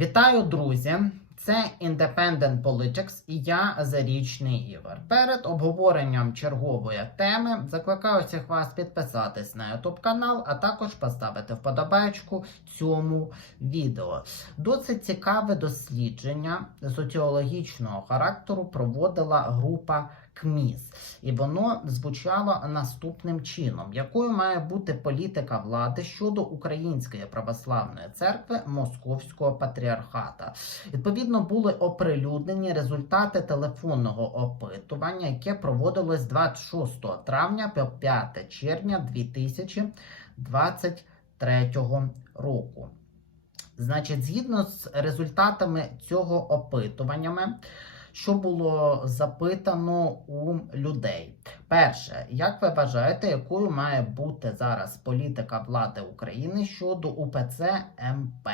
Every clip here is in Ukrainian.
Вітаю, друзі! Це Independent Politics і я Зарічний Ігор. Перед обговоренням чергової теми закликаю всіх вас підписатись на YouTube канал, а також поставити вподобайку цьому відео. Досить цікаве дослідження соціологічного характеру проводила група КМІС, і воно звучало наступним чином: якою має бути політика влади щодо Української православної церкви Московського патріархата? Відповідно, були оприлюднені результати телефонного опитування, яке проводилось 26 травня по 5 червня 2023 року. Значить, згідно з результатами цього опитування, що було запитано у людей. Перше, як ви вважаєте, якою має бути зараз політика влади України щодо УПЦ МП?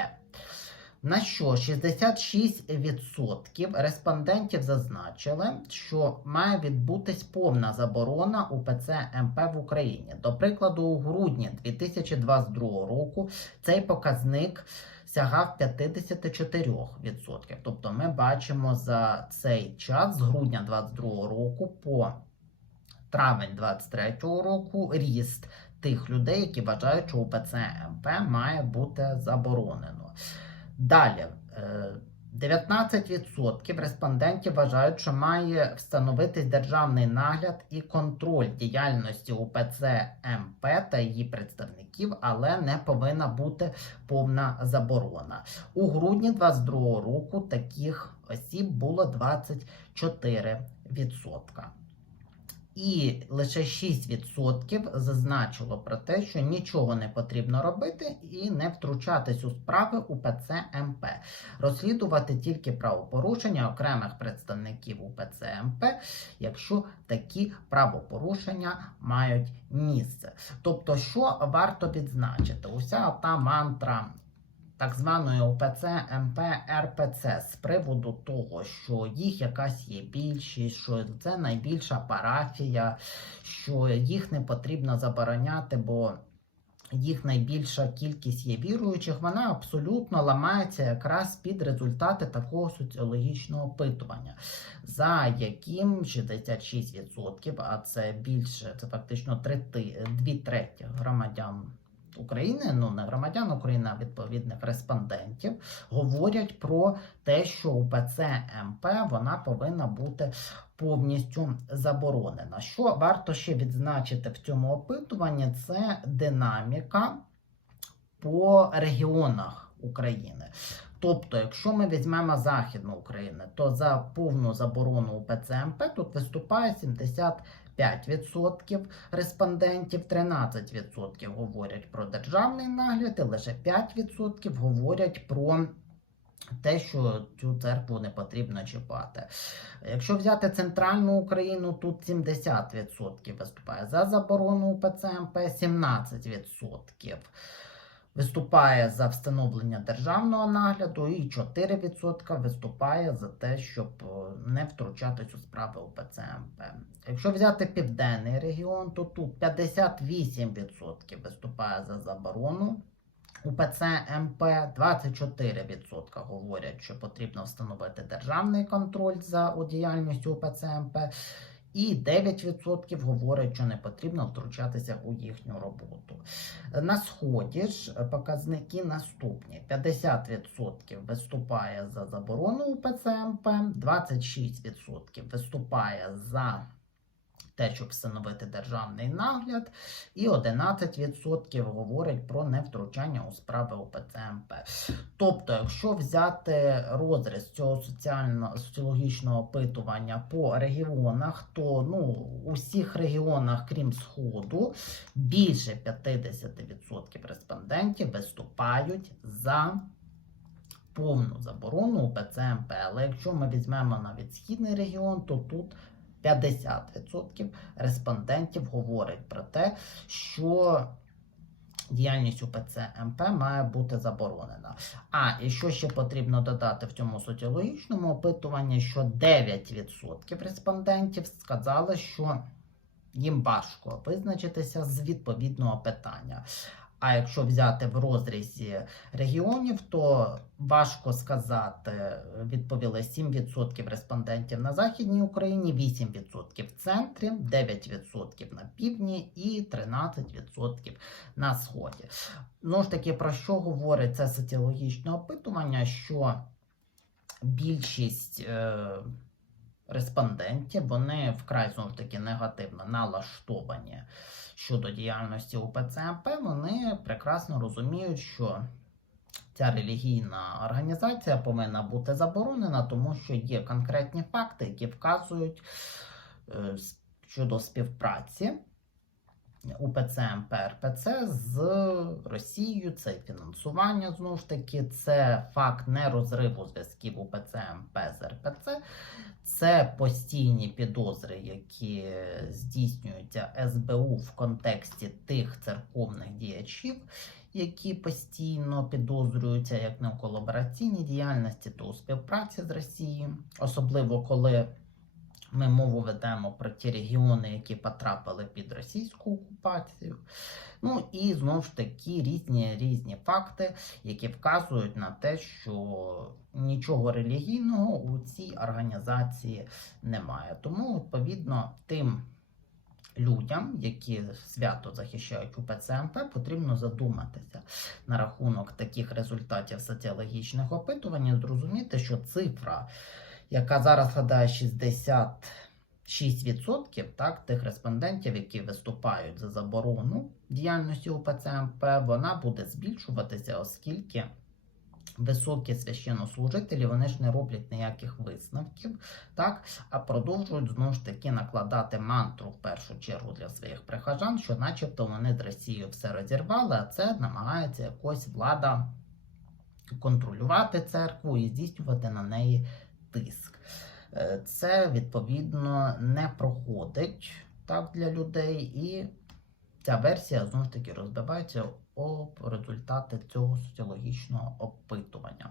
На що 66% респондентів зазначили, що має відбутись повна заборона УПЦ МП в Україні. До прикладу, у грудні 2022 року цей показник сягав 54%. Тобто ми бачимо за цей час з грудня 2022 року по травень 2023 року ріст тих людей, які вважають, що УПЦ МП має бути заборонено. Далі. е, 19% респондентів вважають, що має встановитись державний нагляд і контроль діяльності УПЦ МП та її представників, але не повинна бути повна заборона. У грудні 2022 року таких осіб було 24%. І лише 6% зазначило про те, що нічого не потрібно робити і не втручатись у справи УПЦ МП, розслідувати тільки правопорушення окремих представників УПЦ МП, якщо такі правопорушення мають місце. Тобто, що варто відзначити? Уся та мантра так званої ОПЦ МП РПЦ з приводу того, що їх якась є більшість, що це найбільша парафія, що їх не потрібно забороняти, бо їх найбільша кількість є віруючих, вона абсолютно ламається якраз під результати такого соціологічного опитування, за яким 66%, а це більше, це фактично трети, дві треті громадян. України, ну не громадян України, а відповідних респондентів, говорять про те, що УПЦ МП вона повинна бути повністю заборонена. Що варто ще відзначити в цьому опитуванні, це динаміка по регіонах України. Тобто, якщо ми візьмемо Західну Україну, то за повну заборону УПЦ МП тут виступає 70 5% респондентів, 13% говорять про державний нагляд, і лише 5% говорять про те, що цю церкву не потрібно чіпати. Якщо взяти центральну Україну, тут 70% виступає за заборону УПЦ-МП, 17% виступає за встановлення державного нагляду, і 4% виступає за те, щоб е, не втручатись у справи УПЦ МП. Якщо взяти південний регіон, то тут 58% виступає за заборону. УПЦ МП 24% говорять, що потрібно встановити державний контроль за діяльністю УПЦ МП, і 9% говорять, що не потрібно втручатися у їхню роботу. На сході ж показники наступні: 50% виступає за заборону УПЦ МП, 26% виступає за те, щоб встановити державний нагляд, і 11% говорять про невтручання у справи ОПЦ МП. Тобто, якщо взяти розріз цього соціально соціологічного опитування по регіонах, то ну, у всіх регіонах, крім Сходу, більше 50% респондентів виступають за. Повну заборону УПЦ МП. Але якщо ми візьмемо навіть східний регіон, то тут 50% респондентів говорять про те, що діяльність УПЦ МП має бути заборонена. А і що ще потрібно додати в цьому соціологічному опитуванні, що 9% респондентів сказали, що їм важко визначитися з відповідного питання. А якщо взяти в розрізі регіонів, то важко сказати, відповіли 7% респондентів на Західній Україні, 8% в центрі, 9% на півдні і 13% на сході. Знову ж таки, про що говорить це соціологічне опитування? Що більшість е, респондентів вони вкрай знову ж таки негативно налаштовані щодо діяльності УПЦ МП, вони прекрасно розуміють, що ця релігійна організація повинна бути заборонена, тому що є конкретні факти, які вказують е, щодо співпраці УПЦ МП РПЦ з Росією, це фінансування знову ж таки, це факт нерозриву зв'язків УПЦ МП з РПЦ, це постійні підозри, які здійснюються СБУ в контексті тих церковних діячів, які постійно підозрюються як не в колабораційній діяльності, то у співпраці з Росією, особливо коли ми мову ведемо про ті регіони, які потрапили під російську окупацію. Ну і знову ж таки різні різні факти, які вказують на те, що нічого релігійного у цій організації немає. Тому, відповідно, тим людям, які свято захищають УПЦ МП, потрібно задуматися на рахунок таких результатів соціологічних опитувань, і зрозуміти, що цифра, яка зараз складає 66% так, тих респондентів, які виступають за заборону діяльності УПЦ МП, вона буде збільшуватися, оскільки високі священнослужителі вони ж не роблять ніяких висновків, так, а продовжують знову ж таки накладати мантру в першу чергу для своїх прихожан, що начебто вони з Росією все розірвали, а це намагається якось влада контролювати церкву і здійснювати на неї Це відповідно не проходить так для людей, і ця версія знову ж таки розбивається об результати цього соціологічного опитування.